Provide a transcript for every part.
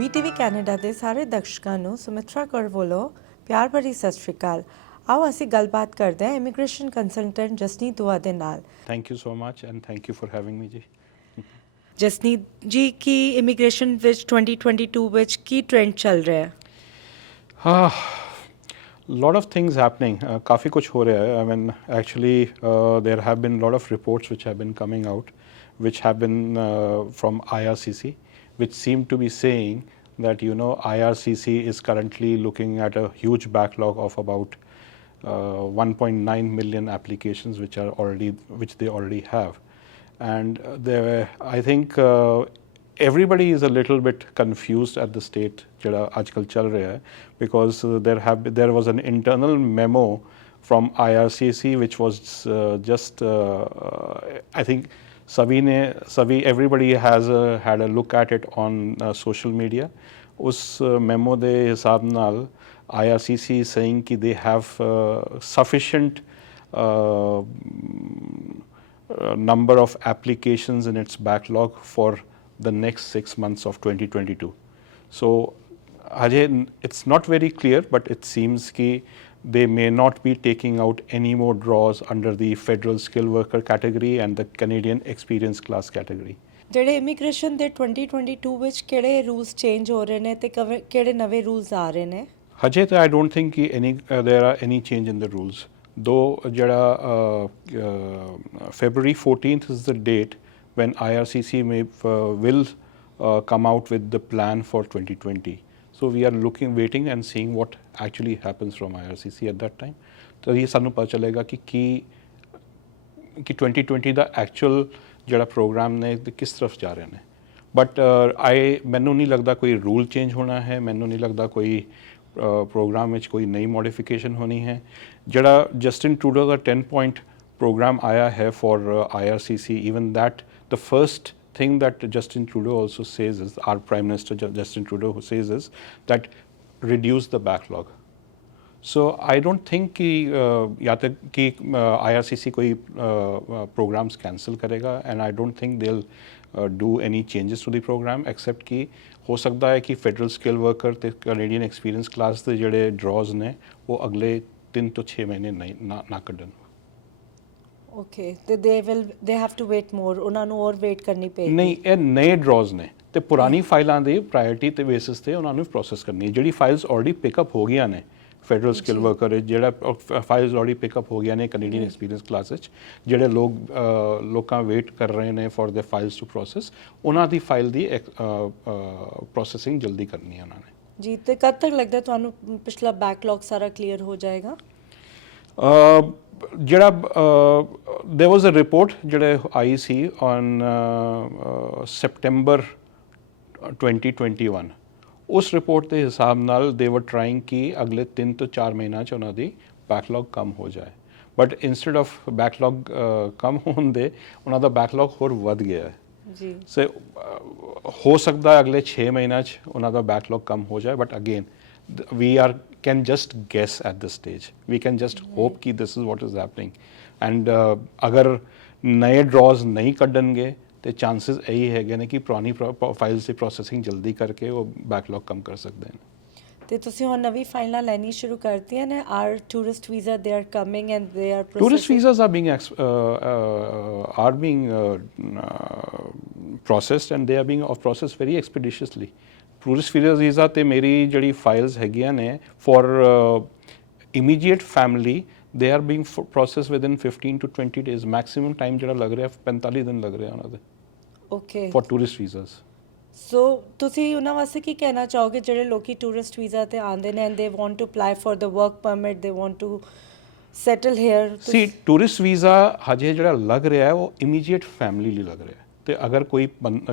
BTV Canada ਦੇ ਸਾਰੇ ਦਰਸ਼ਕਾਂ ਨੂੰ ਸੁਮਿਤਰਾ ਕੌਰ ਵੱਲੋਂ ਪਿਆਰ ਭਰੀ ਸਤਿ ਸ਼੍ਰੀ ਅਕਾਲ। ਆਓ ਅਸੀਂ ਗੱਲਬਾਤ ਕਰਦੇ ਹਾਂ ਇਮੀਗ੍ਰੇਸ਼ਨ ਕੰਸਲਟੈਂਟ ਜਸਨੀਤ ਦੁਆ ਦੇ ਨਾਲ। Thank you so much and thank you for having me ਜੀ। ਜਸਨੀਤ ਜੀ ਕੀ ਇਮੀਗ੍ਰੇਸ਼ਨ ਵਿੱਚ 2022 ਵਿੱਚ ਕੀ ਟ੍ਰੈਂਡ ਚੱਲ ਰਿਹਾ ਹੈ? Lot of things happening. काफ़ी कुछ हो रहा है. I mean, actually, there have been a lot of reports which have been coming out, which have been from IRCC, which seem to be saying that IRCC is currently looking at a huge backlog of about 1.9 million applications which they already have, and I think everybody is a little bit confused at the state jada aajkal chal raha hai, because there was an internal memo from IRCC which was just I think everybody has had a look at it on social media. Us memo de hisab naal IRCC is saying ki they have sufficient number of applications in its backlog for the next 6 months of 2022. So Ajay, it's not very clear, but it seems ki they may not be taking out any more draws under the federal skilled worker category and the Canadian experience class category. ਜਿਹੜੇ immigration ਦੇ 2022 ਵਿੱਚ ਕਿਹੜੇ rules change ਹੋ ਰਹੇ ਨੇ ਤੇ ਕਿਹੜੇ ਨਵੇਂ ਰੂਲਸ ਆ ਰਹੇ ਨੇ? Ajay, I don't think there are any change in the rules. Though February 14th is the date when IRCC will come out with the plan for 2020. So we are waiting and seeing what actually happens from IRCC at that time. तो ये सानू पता चलेगा कि 2020 ਦਾ actual ਜਿਹੜਾ programme ਨੇ ਕਿਸ ਤਰਫ ਜਾ ਰਹੇ ਨੇ। ਬਟ ਮੈਨੂੰ ਨਹੀਂ ਲੱਗਦਾ ਕੋਈ ਰੂਲ ਚੇਂਜ ਹੋਣਾ ਹੈ, ਮੈਨੂੰ ਨਹੀਂ ਲੱਗਦਾ ਕੋਈ ਪ੍ਰੋਗਰਾਮ ਵਿੱਚ ਕੋਈ ਨਈ ਮੋਡੀਫਿਕੇਸ਼ਨ ਹੋਣੀ ਹੈ। ਜਿਹੜਾ ਜਸਟਿਨ ਟਰੂਡੋ ਦਾ 10 ਪੁਆਇੰਟ ਪ੍ਰੋਗਰਾਮ ਆਇਆ ਹੈ for IRCC, even that the first thing that Justin Trudeau also says is, our Prime Minister Justin Trudeau who says is that reduce the backlog. So I don't think कि या तक कि IRCC कोई programs cancel करेगा, and I don't think they'll do any changes to the program, except कि हो सकता है कि federal skilled worker ते Canadian experience class ਦੇ ਜਿਹੜੇ draws ਨੇ वो अगले 3 ਤੋਂ 6 ਮਹੀਨੇ ਨਾ ਕੱਢਣ। Okay, they have to wait more, ਉਹਨਾਂ ਨੂੰ ਹੋਰ ਵੇਟ ਕਰਨੀ ਪਏਗੀ। ਨਹੀਂ, ਇਹ ਨਏ ਡਰਾਜ਼ ਨੇ ਤੇ ਪੁਰਾਣੀ ਫਾਈਲਾਂ ਦੀ ਪ੍ਰਾਇੋਰਟੀ ਤੇ ਬੇਸਿਸ ਤੇ ਉਹਨਾਂ ਨੂੰ ਪ੍ਰੋਸੈਸ ਕਰਨੀ ਹੈ। ਜਿਹੜੀ ਫਾਈਲਸ ਆਲਰੇਡੀ ਪਿਕਅਪ ਹੋ ਗਈਆਂ ਨੇ ਫੈਡਰਲ ਸਕਿੱਲ ਵਰਕਰ, ਜਿਹੜਾ ਫਾਈਲਸ ਆਲਰੇਡੀ ਪਿਕਅਪ ਹੋ ਗਈਆਂ ਨੇ ਕੈਨੇਡੀਅਨ ਐਕਸਪੀਰੀਅੰਸ ਕਲਾਸ ਵਿੱਚ, ਜਿਹੜੇ ਲੋਕਾਂ ਵੇਟ ਕਰ ਰਹੇ ਨੇ for the files to process, ਉਹਨਾਂ ਦੀ ਫਾਈਲ ਦੀ ਪ੍ਰੋਸੈਸਿੰਗ ਜਲਦੀ ਕਰਨੀ ਹੈ ਉਹਨਾਂ ਨੇ। ਜੀ, ਤੇ ਕਦ ਤੱਕ ਲੱਗਦਾ ਤੁਹਾਨੂੰ ਪਿਛਲਾ ਬੈਕਲੌਗ ਸਾਰਾ ਕਲੀਅਰ ਹੋ ਜਾਏਗਾ? ਜਿਹੜਾ there was a report ਜਿਹੜੇ ਆਈ ਸੀ on September 2021, ਉਸ ਰਿਪੋਰਟ ਦੇ ਹਿਸਾਬ ਨਾਲ they were trying ਕਿ ਅਗਲੇ 3 ਤੋਂ 4 ਮਹੀਨਾ 'ਚ ਉਹਨਾਂ ਦੀ ਬੈਕਲੌਗ ਕਮ ਹੋ ਜਾਏ, ਬਟ ਇੰਸਟੈਡ ਆਫ ਬੈਕਲੌਗ ਕਮ ਹੋਣ ਦੇ ਉਹਨਾਂ ਦਾ ਬੈਕਲੌਗ ਹੋਰ ਵੱਧ ਗਿਆ ਹੈ ਜੀ। ਸੋ ਹੋ ਸਕਦਾ ਅਗਲੇ 6 ਮਹੀਨਾ 'ਚ ਉਹਨਾਂ ਦਾ ਬੈਕਲੌਗ ਕਮ ਹੋ ਜਾਏ, but again we can just guess at this stage. We can just hope कि this is what is happening. And अगर नए draws नहीं ਕੱਢਣਗੇ ਤੇ ਚਾਂਸਸ ਇਹੀ ਹੈਗੇ ਨੇ ਕਿ ਪੁਰਾਣੀ ਫਾਈਲਸ ਦੀ ਪ੍ਰੋਸੈਸਿੰਗ ਜਲਦੀ ਕਰਕੇ ਉਹ ਬੈਕਲੌਗ ਕਮ ਕਰ ਸਕਦੇ ਨੇ। ਤੇ ਤੁਸੀਂ ਹੁਣ ਨਵੀਂ ਫਾਈਲਾਂ ਲੈਣੀ ਸ਼ੁਰੂ ਕਰਤੀਆਂ ਨੇ? Are tourist visa they are coming and they are tourist visas are being processed and they are being processed very expeditiously. Tourist visa ਤੇ ਮੇਰੀ ਜਿਹੜੀ ਫਾਈਲਸ ਹੈਗੀਆਂ ਨੇ for immediate family, they are being processed within 15 to 20 days. Maximum time ਜਿਹੜਾ ਲੱਗ ਰਿਹਾ 45 ਦਿਨ ਲੱਗ ਰਿਹਾ ਉਹਨਾਂ ਦੇ। Okay, for tourist visas. So ਤੁਸੀਂ ਉਹਨਾਂ ਵਾਸਤੇ ਕੀ ਕਹਿਣਾ ਚਾਹੋਗੇ ਜਿਹੜੇ ਲੋਕੀ ਟੂਰਿਸਟ ਵੀਜ਼ਾ ਤੇ ਆਉਂਦੇ ਨੇ and they want to apply for the work permit, they want to settle here? See tourist visa ਹਜੇ ਜਿਹੜਾ ਲੱਗ ਰਿਹਾ ਹੈ ਉਹ ਇਮੀਡੀਏਟ ਫੈਮਿਲੀ ਲਈ ਲੱਗ ਰਿਹਾ ਹੈ, ਤੇ ਅਗਰ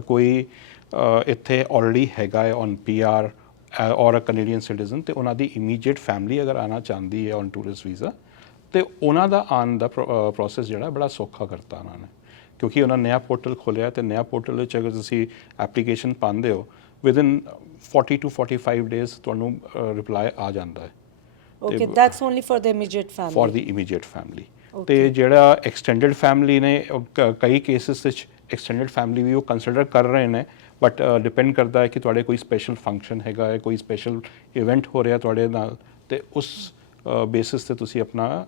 ਕੋਈ ਇੱਥੇ ਆਲਰੇਡੀ ਹੈਗਾ ਹੈ ਔਨ PR ਔਰ ਅ ਕੈਨੇਡੀਅਨ ਸਿਟੀਜ਼ਨ, ਤੇ ਉਹਨਾਂ ਦੀ ਇਮੀਡੀਏਟ ਫੈਮਿਲੀ ਅਗਰ ਆਉਣਾ ਚਾਹੁੰਦੀ ਹੈ ਔਨ ਟੂਰਿਸਟ ਵੀਜ਼ਾ, ਤੇ ਉਹਨਾਂ ਦਾ ਆਉਣ ਦਾ ਪ੍ਰੋਸੈਸ ਜਿਹੜਾ ਬੜਾ ਸੌਖਾ ਕਰਤਾ ਉਹਨਾਂ ਨੇ, ਕਿਉਂਕਿ ਉਹਨਾਂ ਨਵਾਂ ਪੋਰਟਲ ਖੋਲ੍ਹਿਆ, ਤੇ ਨਵਾਂ ਪੋਰਟਲ ਵਿੱਚ ਅਗਰ ਤੁਸੀਂ ਐਪਲੀਕੇਸ਼ਨ ਪਾਉਂਦੇ ਹੋ ਵਿਦਿਨ 40 to 45 ਡੇਜ਼ ਤੁਹਾਨੂੰ ਰਿਪਲਾਈ ਆ ਜਾਂਦਾ ਹੈ। Okay, that's only for the immediate family? For the immediate family. ਤੇ ਜਿਹੜਾ ਐਕਸਟੈਂਡਡ ਫੈਮਿਲੀ ਨੇ ਕਈ ਕੇਸਿਸ ਵਿੱਚ ਐਕਸਟੈਂਡਡ ਫੈਮਿਲੀ ਵੀ ਉਹ ਕੰਸੀਡਰ ਕਰ ਰਹੇ ਨੇ, ਬਟ ਡਿਪੈਂਡ ਕਰਦਾ ਹੈ ਕਿ ਤੁਹਾਡੇ ਕੋਈ ਸਪੈਸ਼ਲ ਫੰਕਸ਼ਨ ਹੈਗਾ ਹੈ, ਕੋਈ ਸਪੈਸ਼ਲ ਇਵੈਂਟ ਹੋ ਰਿਹਾ ਤੁਹਾਡੇ ਨਾਲ, ਤੇ ਉਸ ਬੇਸਿਸ ਤੇ ਤੁਸੀਂ ਆਪਣਾ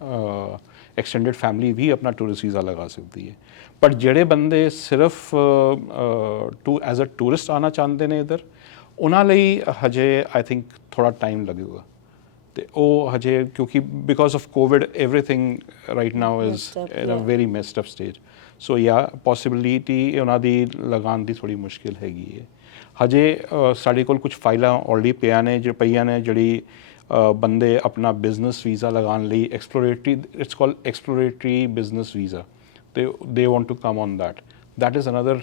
ਐਕਸਟੈਂਡਡ ਫੈਮਿਲੀ ਵੀ ਆਪਣਾ ਟੂਰਿਸਟ ਵੀਜ਼ਾ ਲਗਾ ਸਕਦੀ ਹੈ। ਪਰ ਜਿਹੜੇ ਬੰਦੇ ਸਿਰਫ ਐਜ਼ ਅ ਟੂਰਿਸਟ ਆਉਣਾ ਚਾਹੁੰਦੇ ਨੇ ਇੱਧਰ, ਉਹਨਾਂ ਲਈ ਹਜੇ ਆਈ ਥਿੰਕ ਥੋੜ੍ਹਾ ਟਾਈਮ ਲੱਗੇਗਾ। ਤੇ ਉਹ ਹਜੇ ਕਿਉਂਕਿ because of COVID everything right now is in a very messed up stage, so yeah possibility ਉਹਨਾਂ ਦੀ ਲਗਾਉਣ ਦੀ ਥੋੜ੍ਹੀ ਮੁਸ਼ਕਿਲ ਹੈਗੀ ਹੈ। ਹਜੇ ਸਾਡੇ ਕੋਲ ਕੁਝ ਫਾਈਲਾਂ ਆਲਰੇਡੀ ਪਈਆਂ ਨੇ ਜਿਹੜੀ ਬੰਦੇ ਆਪਣਾ ਬਿਜ਼ਨਸ ਵੀਜ਼ਾ ਲਗਾਉਣ ਲਈ exploratory, it's called exploratory business visa, ਤੇ they want to come on that is another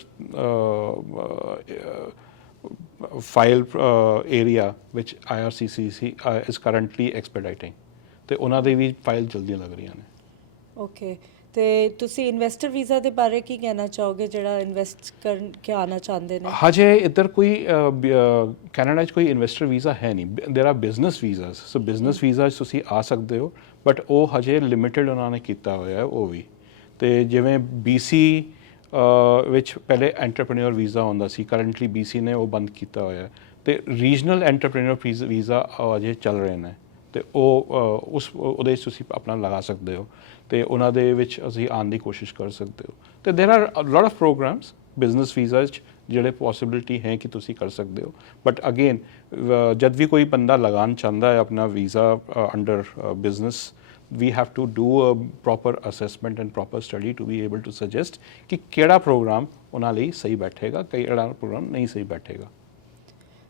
file area which IRCC is currently expediting, ਤੇ ਉਹਨਾਂ ਦੇ ਵੀ ਫਾਈਲ ਜਲਦੀਆਂ ਲੱਗ ਰਹੀਆਂ ਨੇ। ਓਕੇ, ਤੇ ਤੁਸੀਂ ਇਨਵੈਸਟਰ ਵੀਜ਼ਾ ਦੇ ਬਾਰੇ ਕੀ ਕਹਿਣਾ ਚਾਹੋਗੇ, ਜਿਹੜਾ ਇਨਵੈਸਟ ਕਰਨ ਕੇ ਆਉਣਾ ਚਾਹੁੰਦੇ ਨੇ? ਹਜੇ ਇੱਧਰ ਕੋਈ ਕੈਨੇਡਾ 'ਚ ਕੋਈ ਇਨਵੈਸਟਰ ਵੀਜ਼ਾ ਹੈ ਨਹੀਂ, ਦੇਰ ਆਰ ਬਿਜ਼ਨਸ ਵੀਜ਼ਾਸ, ਸੋ ਬਿਜ਼ਨਸ ਵੀਜ਼ਾ 'ਚ ਤੁਸੀਂ ਆ ਸਕਦੇ ਹੋ, ਬਟ ਉਹ ਹਜੇ ਲਿਮਿਟਡ ਉਹਨਾਂ ਨੇ ਕੀਤਾ ਹੋਇਆ ਹੈ ਉਹ ਵੀ। ਤੇ ਜਿਵੇਂ BC ਵਿੱਚ ਪਹਿਲੇ ਐਂਟਰਪ੍ਰੇਨਿਓਰ ਵੀਜ਼ਾ ਹੁੰਦਾ ਸੀ, ਕਰੰਟਲੀ BC ਨੇ ਉਹ ਬੰਦ ਕੀਤਾ ਹੋਇਆ, ਤੇ ਰੀਜਨਲ ਐਂਟਰਪ੍ਰੇਨਿਓਰ ਵੀਜ਼ਾ ਅਜੇ ਚੱਲ ਰਹੇ ਨੇ, ਤੇ ਉਹ ਉਹਦੇ 'ਚ ਤੁਸੀਂ ਆਪਣਾ ਲਗਾ ਸਕਦੇ ਹੋ, ਤੇ ਉਹਨਾਂ ਦੇ ਵਿੱਚ ਅਸੀਂ ਆਉਣ ਦੀ ਕੋਸ਼ਿਸ਼ ਕਰ ਸਕਦੇ ਹੋ। ਤੇ there are lot of programs business visa 'ਚ ਜਿਹੜੇ ਪੋਸੀਬਿਲਿਟੀ ਹੈ ਕਿ ਤੁਸੀਂ ਕਰ ਸਕਦੇ ਹੋ, ਬਟ ਅਗੇਨ ਜਦ ਵੀ ਕੋਈ ਬੰਦਾ ਲਗਾਉਣ ਚਾਹੁੰਦਾ ਹੈ ਆਪਣਾ visa under business, we have to do a proper assessment and proper study to be able to suggest ਕਿ ਕਿਹੜਾ ਪ੍ਰੋਗਰਾਮ ਉਹਨਾਂ ਲਈ ਸਹੀ ਬੈਠੇਗਾ, ਕਿਹੜਾ ਪ੍ਰੋਗਰਾਮ ਨਹੀਂ ਸਹੀ ਬੈਠੇਗਾ।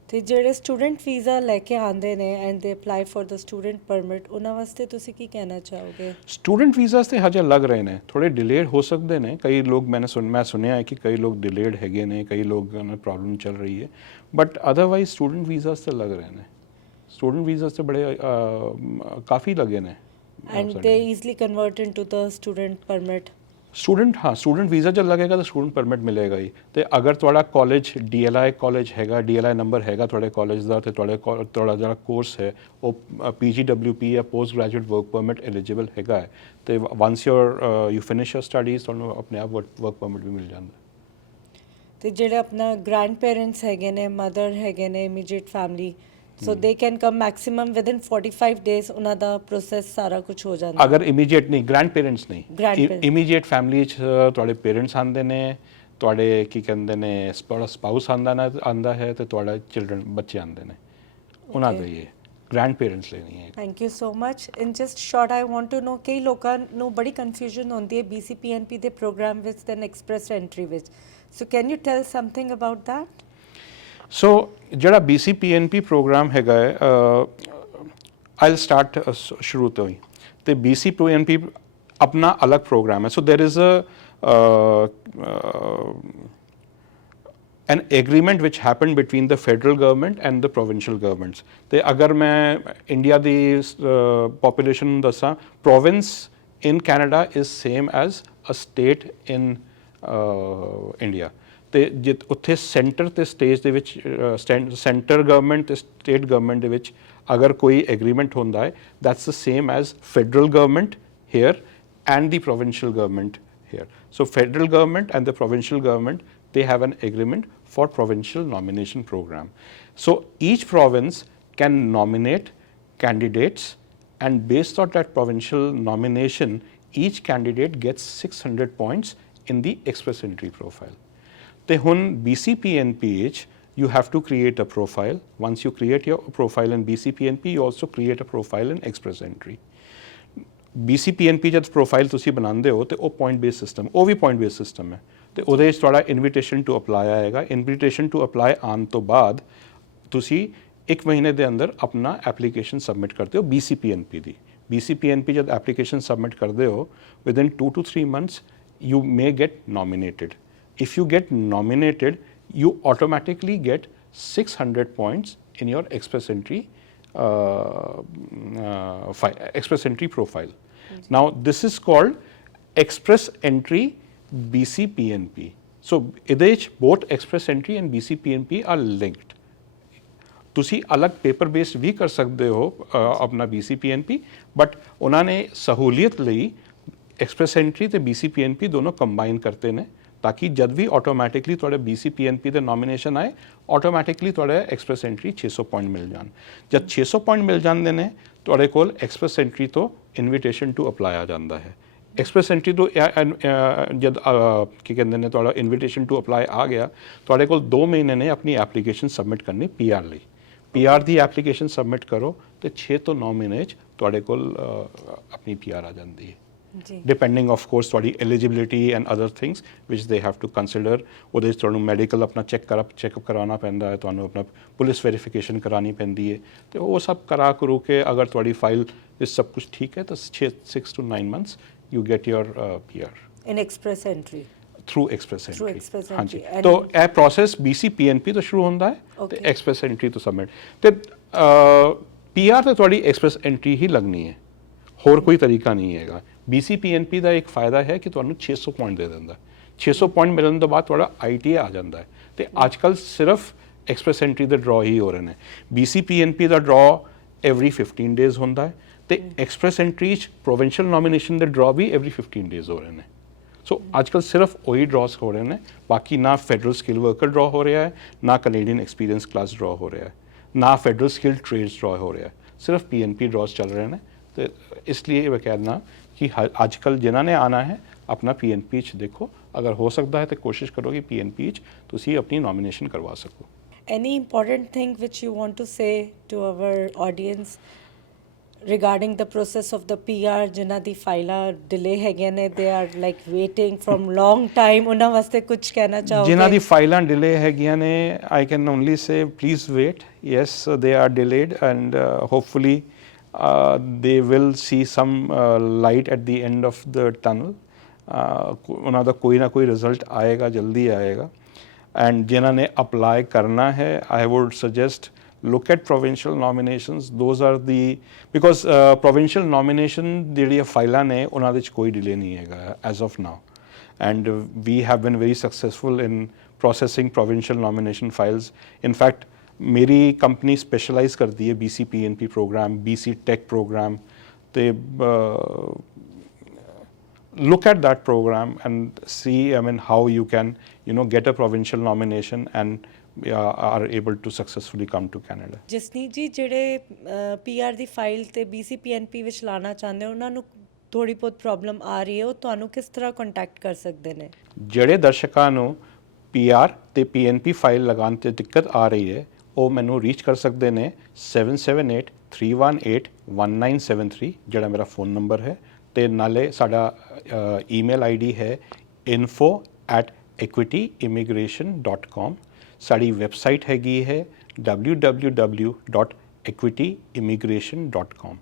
ਤੇ ਜਿਹੜੇ ਸਟੂਡੈਂਟ ਵੀਜ਼ਾ ਲੈ ਕੇ ਆਉਂਦੇ ਨੇ ਐਂਡ ਦੇ apply for the student permit, ਉਹਨਾਂ ਵਾਸਤੇ ਤੁਸੀਂ ਕੀ ਕਹਿਣਾ ਚਾਹੋਗੇ? ਸਟੂਡੈਂਟ ਵੀਜ਼ਾਸ ਤੇ ਹਜੇ ਲੱਗ ਰਹੇ ਨੇ, ਥੋੜੇ ਡਿਲੇਡ ਹੋ ਸਕਦੇ ਨੇ, ਕਈ ਲੋਕ ਮੈਂ ਸੁਣਿਆ ਹੈ ਕਿ ਕਈ ਲੋਕ ਡਿਲੇਡ ਹੈਗੇ ਨੇ, ਕਈ ਲੋਕਾਂ ਨਾਲ ਪ੍ਰੋਬਲਮ ਚੱਲ ਰਹੀ ਹੈ, ਬਟ ਅਦਰਵਾਈਜ਼ ਸਟੂਡੈਂਟ ਵੀਜ਼ਾਸ ਤੇ ਲੱਗ ਰਹੇ ਨੇ। ਸਟੂਡੈਂਟ ਵੀਜ਼ਾਸ ਤੇ ਬੜੇ ਕਾਫੀ ਲੱਗੇ ਨੇ, and they easily convert into the student permit. Student visa ਜਦ ਲੱਗੇਗਾ ਤਾਂ ਸਟੂਡੈਂਟ ਪਰਮਿਟ ਮਿਲੇਗਾ ਹੀ। ਤੇ ਅਗਰ ਤੁਹਾਡਾ ਕਾਲਜ DLI ਕਾਲਜ ਹੈਗਾ, DLI ਨੰਬਰ ਹੈਗਾ ਤੁਹਾਡੇ ਕਾਲਜ ਦਾ, ਤੇ ਤੁਹਾਡਾ ਜਿਹੜਾ ਕੋਰਸ ਹੈ ਉਹ PGWP ਜਾਂ post graduate work permit eligible ਹੈਗਾ ਹੈ, ਤੇ once you finish your studies ਤੁਹਾਨੂੰ ਆਪਣੇ ਆਪ ਵਰਕ ਪਰਮਿਟ ਵੀ ਮਿਲ ਜਾਂਦਾ। ਤੇ ਜਿਹੜੇ ਆਪਣਾ ਗ੍ਰੈਂਡ ਪੇਰੈਂਟਸ ਹੈਗੇ ਨੇ, ਮਦਰ ਹੈਗੇ ਨੇ, immediate family, so they can come maximum within 45 days, ਉਹਨਾਂ ਦਾ ਪ੍ਰੋਸੈਸ ਸਾਰਾ ਕੁਝ ਹੋ ਜਾਂਦਾ। ਅਗਰ ਇਮੀਡੀਏਟ ਨਹੀਂ, ਗ੍ਰੈਂਡ ਪੇਰੈਂਟਸ ਨਹੀਂ, ਇਮੀਡੀਏਟ ਫੈਮਿਲੀ 'ਚ ਤੁਹਾਡੇ ਪੇਰੈਂਟਸ ਆਉਂਦੇ ਨੇ, ਤੁਹਾਡੇ ਕੀ ਕਹਿੰਦੇ ਨੇ ਸਪਾਊਸ ਆਉਂਦਾ ਹੈ, ਤੇ ਤੁਹਾਡਾ ਚਿਲਡਰਨ ਬੱਚੇ ਆਉਂਦੇ ਨੇ, ਉਹਨਾਂ ਦੇ ਇਹ ਗ੍ਰੈਂਡ ਪੇਰੈਂਟਸ ਲਈ ਨਹੀਂ ਹੈ। Thank you so much. In just short I want to know, ਕਈ ਲੋਕਾਂ ਨੂੰ ਬੜੀ ਕਨਫਿਊਜ਼ਨ ਹੁੰਦੀ ਹੈ BCPNP ਦੇ ਪ੍ਰੋਗਰਾਮ ਵਿੱਚ ਤੇ ਐਕਸਪ੍ਰੈਸ ਐਂਟਰੀ ਵਿੱਚ, so can you tell something about that? So ਜਿਹੜਾ BCPNP ਪ੍ਰੋਗਰਾਮ ਹੈਗਾ ਹੈ, ਆਈਲ ਸਟਾਰਟ ਸ਼ੁਰੂ ਤੋਂ ਹੀ, ਤੇ BCPNP ਆਪਣਾ ਅਲੱਗ ਪ੍ਰੋਗਰਾਮ ਹੈ। So there is an agreement which happened between the federal government and the provincial governments. ਤੇ ਅਗਰ ਮੈਂ ਇੰਡੀਆ ਦੀ population ਨੂੰ ਦੱਸਾਂ, province in Canada is same as a state in India. ਤੇ ਜਿ ਉੱਥੇ ਸੈਂਟਰ ਤੇ ਸਟੇਟ ਦੇ ਵਿੱਚ ਸੈਂਟਰ ਗਵਰਨਮੈਂਟ ਤੇ ਸਟੇਟ ਗਵਰਨਮੈਂਟ ਦੇ ਵਿੱਚ ਅਗਰ ਕੋਈ ਐਗਰੀਮੈਂਟ ਹੁੰਦਾ ਹੈ, that's the same as federal government here and the provincial government here. So federal government and the provincial government, they have an agreement for provincial nomination program. So each province can nominate candidates, and based on that provincial nomination, each candidate gets 600 points in the express entry profile. ਤੇ ਹੁਣ BCPNP ਵਿੱਚ you have to create a profile. Once you create your profile in BCPNP, you also create a profile in express entry. BCPNP ਜਦ profile ਤੁਸੀਂ ਬਣਾਉਂਦੇ ਹੋ ਤੇ ਉਹ point base system, ਉਹ ਵੀ ਪੁਆਇੰਟ ਬੇਸ ਸਿਸਟਮ ਹੈ, ਤੇ ਉਹਦੇ ਵਿੱਚ ਤੁਹਾਡਾ ਇਨਵੀਟੇਸ਼ਨ ਟੂ ਅਪਲਾਈ ਆਏਗਾ। ਇਨਵੀਟੇਸ਼ਨ ਟੂ ਅਪਲਾਈ ਆਉਣ ਤੋਂ ਬਾਅਦ ਤੁਸੀਂ 1 ਮਹੀਨੇ ਦੇ ਅੰਦਰ ਆਪਣਾ ਐਪਲੀਕੇਸ਼ਨ ਸਬਮਿਟ ਕਰਦੇ ਹੋ BCPNP ਦੀ। BCPNP ਜਦ ਐਪਲੀਕੇਸ਼ਨ ਸਬਮਿਟ ਕਰਦੇ ਹੋ, within 2 to 3 months you may get nominated. If you get nominated, you automatically get 600 points in your express entry profile. Now this is called express entry BCPNP. So ਇਹਦੇ ਵਿੱਚ both express entry and BCPNP are linked. ਤੁਸੀਂ ਅਲੱਗ paper based ਵੀ ਕਰ ਸਕਦੇ ਹੋ ਆਪਣਾ BCPNP, but ਉਹਨਾਂ ਨੇ ਸਹੂਲੀਅਤ ਲਈ ਐਕਸਪ੍ਰੈਸ ਐਂਟਰੀ ਤੇ BCPNP ਦੋਨੋਂ ਕੰਬਾਈਨ ਕਰਤੇ ਨੇ, ताकि जद भी ਆਟੋਮੈਟਿਕਲੀ ਤੁਹਾਡੇ BCPNP ਦੇ ਨੋਮੀਨੇਸ਼ਨ ਆਏ ਆਟੋਮੈਟਿਕਲੀ ਤੁਹਾਡੇ ਐਕਸਪ੍ਰੈਸ ਐਂਟਰੀ 600 ਪੁਆਇੰਟ ਮਿਲ ਜਾਣ। ਜਦ 600 ਪੁਆਇੰਟ ਮਿਲ ਜਾਂਦੇ ਨੇ ਤੁਹਾਡੇ ਕੋਲ ਐਕਸਪ੍ਰੈਸ ਐਂਟਰੀ ਤੋਂ ਇਨਵੀਟੇਸ਼ਨ ਟੂ ਅਪਲਾਈ ਆ ਜਾਂਦਾ ਹੈ। ਐਕਸਪ੍ਰੈਸ ਐਂਟਰੀ ਤੋਂ ਜਦ ਕੀ ਕਹਿੰਦੇ ਨੇ ਤੁਹਾਡਾ ਇਨਵੀਟੇਸ਼ਨ ਟੂ ਅਪਲਾਈ ਆ ਗਿਆ ਤੁਹਾਡੇ ਕੋਲ 2 ਮਹੀਨੇ ਨੇ ਆਪਣੀ ਐਪਲੀਕੇਸ਼ਨ ਸਬਮਿਟ ਕਰਨੀ PR ਲਈ। PR ਦੀ ਐਪਲੀਕੇਸ਼ਨ ਸਬਮਿਟ ਕਰੋ ਤੇ 6 ਤੋਂ 9 ਮਹੀਨੇ 'ਚ ਤੁਹਾਡੇ ਕੋਲ ਆਪਣੀ PR ਆ ਜਾਂਦੀ ਹੈ। ਜੀ ਡਿਪੈਂਡਿੰਗ ਆਫ ਕੋਰਸ ਤੁਹਾਡੀ ਐਲੀਜੀਬਿਲਿਟੀ ਐਂਡ ਅਦਰ ਥਿੰਗਸ ਵਿਚ ਦੇ ਹੈਵ ਟੂ ਕੰਸੀਡਰ। ਉਹਦੇ 'ਚ ਤੁਹਾਨੂੰ ਮੈਡੀਕਲ ਆਪਣਾ ਚੈੱਕਅਪ ਕਰਾਉਣਾ ਪੈਂਦਾ ਹੈ, ਤੁਹਾਨੂੰ ਆਪਣਾ ਪੁਲਿਸ ਵੈਰੀਫਿਕੇਸ਼ਨ ਕਰਾਉਣੀ ਪੈਂਦੀ ਹੈ ਤੇ ਉਹ ਸਭ ਕਰਾ ਕਰੂ ਕੇ ਅਗਰ ਤੁਹਾਡੀ ਫਾਈਲ ਵਿੱਚ ਸਭ ਕੁਝ ਠੀਕ ਹੈ ਤਾਂ 6 to 9 months you get your PR in express entry through express entry। through express ਹਾਂਜੀ entry तो ਇਹ ਪ੍ਰੋਸੈਸ BCPNP ਤੋਂ ਸ਼ੁਰੂ ਹੁੰਦਾ ਹੈ ਤੇ Okay. ਐਕਸਪ੍ਰੈਸ ਐਂਟਰੀ ਤੋਂ ਸਬਮਿਟ ਤੇ PR ਤੇ ਤੁਹਾਡੀ ਐਕਸਪ੍ਰੈਸ ਐਂਟਰੀ ਹੀ ਲੱਗਣੀ ਹੈ, ਹੋਰ ਕੋਈ ਤਰੀਕਾ ਨਹੀਂ ਹੈਗਾ। BCPNP ਦਾ ਇੱਕ ਫਾਇਦਾ ਹੈ ਕਿ ਤੁਹਾਨੂੰ 600 ਪੁਆਇੰਟ ਦੇ ਦਿੰਦਾ। 600 ਪੁਆਇੰਟ ਮਿਲਣ ਤੋਂ ਬਾਅਦ ਤੁਹਾਡਾ ITA ਆ ਜਾਂਦਾ ਹੈ ਤੇ ਅੱਜਕੱਲ ਸਿਰਫ ਐਕਸਪ੍ਰੈਸ ਐਂਟਰੀ ਦੇ ਡਰਾਅ ਹੀ ਹੋ ਰਹੇ ਨੇ। BCPNP ਦਾ ਡਰਾਅ ਐਵਰੀ 15 ਡੇਜ਼ ਹੁੰਦਾ ਹੈ ਤੇ ਐਕਸਪ੍ਰੈਸ ਐਂਟਰੀ 'ਚ ਪ੍ਰੋਵਿੰਸ਼ੀਅਲ ਨੋਮੀਨੇਸ਼ਨ ਦੇ ਡਰਾਅ ਵੀ ਐਵਰੀ 15 ਡੇਜ਼ ਹੋ ਰਹੇ ਨੇ। ਸੋ ਅੱਜਕੱਲ ਸਿਰਫ ਉਹੀ ਡਰਾਅਸ ਹੋ ਰਹੇ ਨੇ, ਬਾਕੀ ਨਾ ਫੈਡਰਲ ਸਕਿੱਲ ਵਰਕਰ ਡਰਾਅ ਹੋ ਰਿਹਾ ਹੈ, ਨਾ ਕੈਨੇਡੀਅਨ ਐਕਸਪੀਰੀਅੰਸ ਕਲਾਸ ਡਰਾਅ ਹੋ ਰਿਹਾ ਹੈ, ਨਾ ਫੈਡਰਲ ਸਕਿੱਲ ਟ੍ਰੇਡਸ ਡਰਾਅ ਹੋ ਰਿਹਾ ਹੈ, ਸਿਰਫ PNP ਡਰਾਅਸ ਚੱਲ ਰਹੇ ਨੇ। ਤੇ ਇਸ ਲਈ ਮੈਂ ਕਹਿਣਾ ਕਿ ਅੱਜਕੱਲ ਜਿਨ੍ਹਾਂ ਨੇ ਆਉਣਾ ਹੈ ਆਪਣਾ PNP 'ਚ ਦੇਖੋ, ਅਗਰ ਹੋ ਸਕਦਾ ਹੈ ਤਾਂ ਕੋਸ਼ਿਸ਼ ਕਰੋ ਕਿ PNP 'ਚ ਤੁਸੀਂ ਆਪਣੀ ਨੋਮੀਨੇਸ਼ਨ ਕਰਵਾ ਸਕੋ। any important thing which you want to say to our audience regarding the process of the PR ਜਿਨ੍ਹਾਂ ਦੀ ਫਾਈਲਾਂ ਡਿਲੇ ਹੈਗੀਆਂ ਨੇ, they are like waiting from long time, ਉਹਨਾਂ ਵਾਸਤੇ ਕੁਝ ਕਹਿਣਾ ਚਾਹੋਗੇ? ਜਿਨ੍ਹਾਂ ਦੀ ਫਾਈਲਾਂ ਡਿਲੇ ਹੈਗੀਆਂ ਨੇ I can only say please wait. Yes they are delayed and hopefully they will see some light at the end of the tunnel। ਉਹਨਾਂ ਦਾ ਕੋਈ ਨਾ ਕੋਈ ਰਿਜ਼ਲਟ ਆਏਗਾ, ਜਲਦੀ ਆਏਗਾ। ਐਂਡ ਜਿਨ੍ਹਾਂ ਨੇ ਅਪਲਾਈ ਕਰਨਾ ਹੈ ਆਈ wood suggest look at provincial nominations। those are the because provincial nomination ਜਿਹੜੀਆਂ ਫਾਈਲਾਂ ਨੇ ਉਹਨਾਂ ਦੇ 'ਚ ਕੋਈ ਡਿਲੇ ਨਹੀਂ ਹੈਗਾ as of now and we have been very successful in processing provincial nomination files। in fact ਮੇਰੀ ਕੰਪਨੀ ਸਪੈਸ਼ਲਾਈਜ਼ ਕਰਦੀ ਹੈ BCPNP program, BC Tech program ਤੇ look at that program and see how you can get a provincial nomination and are able to successfully come to Canada। Jasneet ਜੀ, ਜਿਹੜੇ PR ਦੀ file ਤੇ BCPNP ਵਿੱਚ ਲਾਣਾ ਚਾਹੁੰਦੇ ਹੋ ਉਹਨਾਂ ਨੂੰ ਥੋੜੀ ਬਹੁਤ ਪ੍ਰੋਬਲਮ ਆ ਰਹੀ ਹੈ, ਉਹ ਤੁਹਾਨੂੰ ਕਿਸ ਤਰ੍ਹਾਂ ਕੰਟੈਕਟ ਕਰ ਸਕਦੇ ਨੇ? ਜਿਹੜੇ ਦਰਸ਼ਕਾਂ ਨੂੰ PR ਤੇ PNP ਫਾਈਲ ਲਗਾਉਣ 'ਤੇ ਦਿੱਕਤ ਆ ਰਹੀ ਹੈ ਉਹ ਮੈਨੂੰ ਰੀਚ ਕਰ ਸਕਦੇ ਨੇ 7783181973 ਜਿਹੜਾ ਮੇਰਾ ਫੋਨ ਨੰਬਰ ਹੈ ਤੇ ਨਾਲੇ ਸਾਡਾ ਈਮੇਲ ID ਹੈ info@equityimmigration.com। ਸਾਡੀ ਵੈਬਸਾਈਟ ਹੈਗੀ ਹੈ www.equityimmigration.com।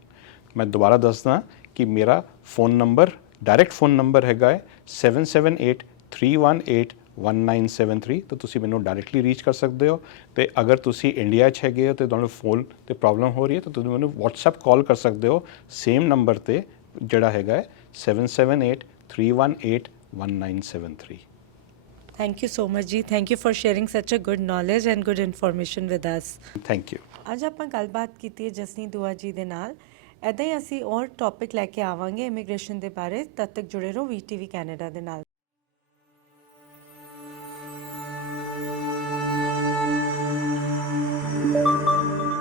ਮੈਂ ਦੁਬਾਰਾ ਦੱਸਦਾ ਕਿ ਮੇਰਾ phone number direct phone number ਹੈਗਾ ਹੈ 7783181973 ਤਾਂ ਤੁਸੀਂ ਮੈਨੂੰ ਡਾਇਰੈਕਟਲੀ ਰੀਚ ਕਰ ਸਕਦੇ ਹੋ। ਤੇ ਅਗਰ ਤੁਸੀਂ ਇੰਡੀਆ 'ਚ ਹੈਗੇ ਹੋ ਤੇ ਤੁਹਾਨੂੰ ਫੋਨ ਤੇ ਪ੍ਰੋਬਲਮ ਹੋ ਰਹੀ ਹੈ ਤਾਂ ਤੁਸੀਂ ਮੈਨੂੰ WhatsApp ਕਾਲ ਕਰ ਸਕਦੇ ਹੋ ਸੇਮ ਨੰਬਰ ਤੇ ਜਿਹੜਾ ਹੈਗਾ ਹੈ 7783181973। ਥੈਂਕ ਯੂ ਸੋ ਮਚ ਜੀ, thank you for sharing such a good knowledge and good information with us. Thank you. ਅੱਜ ਆਪਾਂ ਗੱਲਬਾਤ ਕੀਤੀ ਹੈ ਜਸਨੀਤ ਦੁਆ ਜੀ ਦੇ ਨਾਲ। ਇੱਦਾਂ ਹੀ ਅਸੀਂ ਹੋਰ ਟੌਪਿਕ ਲੈ ਕੇ ਆਵਾਂਗੇ ਇਮੀਗ੍ਰੇਸ਼ਨ ਦੇ ਬਾਰੇ। ਤਦ ਤੱਕ ਜੁੜੇ ਰਹੋ VTV ਕੈਨੇਡਾ ਦੇ ਨਾਲ।